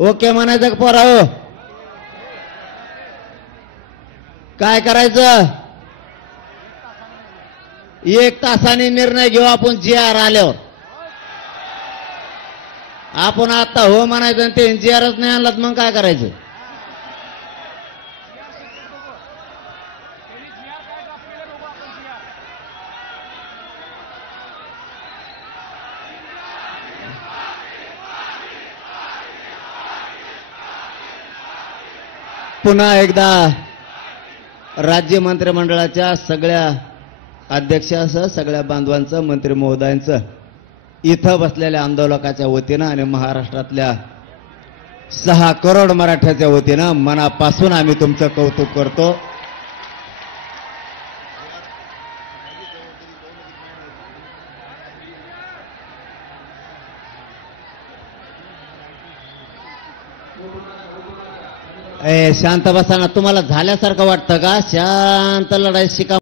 Okay म्हणायचं का पोराओ? काय करायचं? 1 तासाने निर्णय घेऊ आपण GR आल्यावर. आपण आता हो म्हणायचं आणि ते GRच नाही आणलात मग काय करायचं? पुन्हा एकदा राज्य मंत्रिमंडळाच्या सगळ्या अध्यक्षासह सगळ्या बांधवांचं, मंत्री महोदयांचं, इथं बसलेल्या आंदोलकाच्या वतीनं आणि महाराष्ट्रातल्या 6 करोड मराठ्याच्या वतीनं मनापासून आम्ही तुमचं कौतुक करतो. शांत बसा ना. तुम्हाला झाल्यासारखं वाटतं का? शांत लढाई शिका.